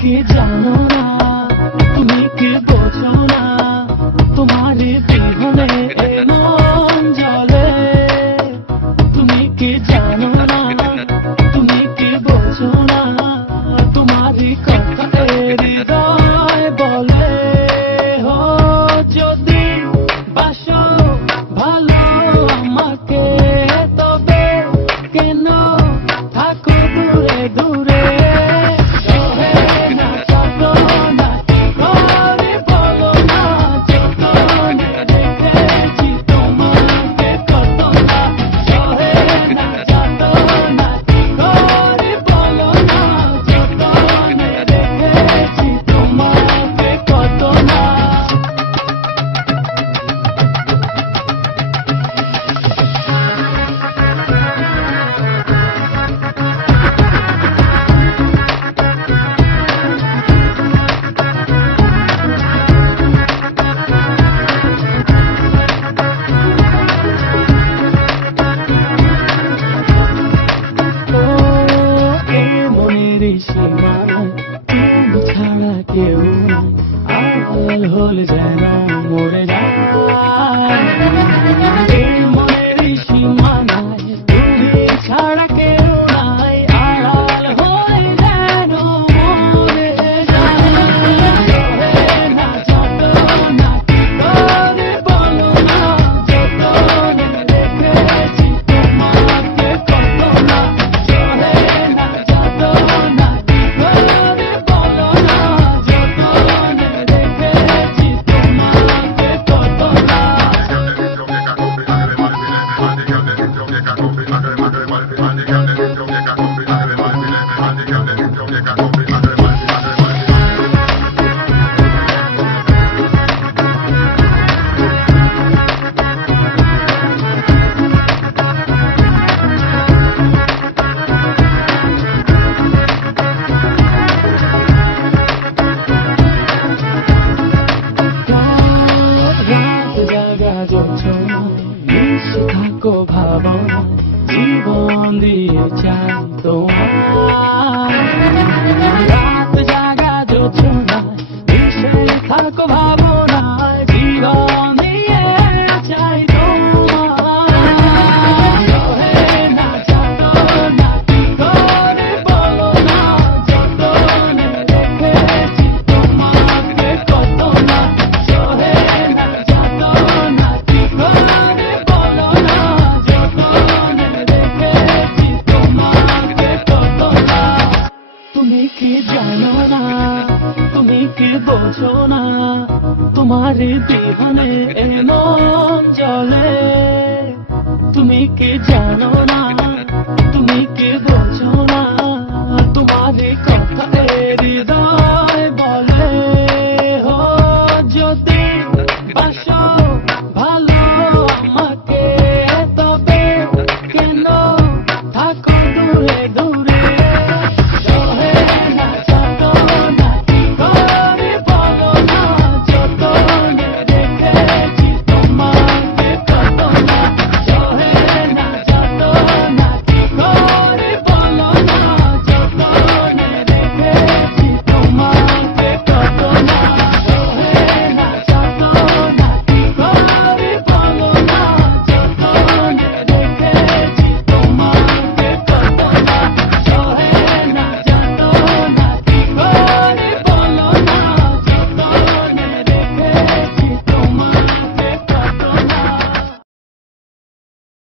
কি জানো না, তুমি কি বোঝো না, তোমার বিহনে মন জ্বলে। তুমি কি জানো না, তুমি কি বোঝো না, তোমার কথা হৃদয় বলে। ও যদি বাসো ভালো আমাকে, তবে কেন থাকো দূরে দূরে। তুমি ছাড়া কেউ আড়াল হলে যেন মরে যায়। মনের সীমানায় তুমি ছাড়া কেউ নাই, আড়াল হলে যেন মরে যায়। না যত না কি করে বলো না, যত রেখেছি তোমাকে কত না। না যত না কি করে বলো না, যত রেখেছি তোমাকে কত না। মিশে থাকো ভাবনা, জীবন দিয়ে চাই তোমার। রাত জাগা যোজনায় মিশে থাকো ভাবনায়, জীবন দিয়ে চাই তোমার। না যত না কি করে বলো না, যত রেখেছি তোমাকে কত না। না যত না কি করে বলো না, যত রেখেছি তোমাকে কত না। তুমি কি জানো না, তুমি কি বোঝো না, তোমার বিহনে মন জ্বলে। তুমি কি জানো না,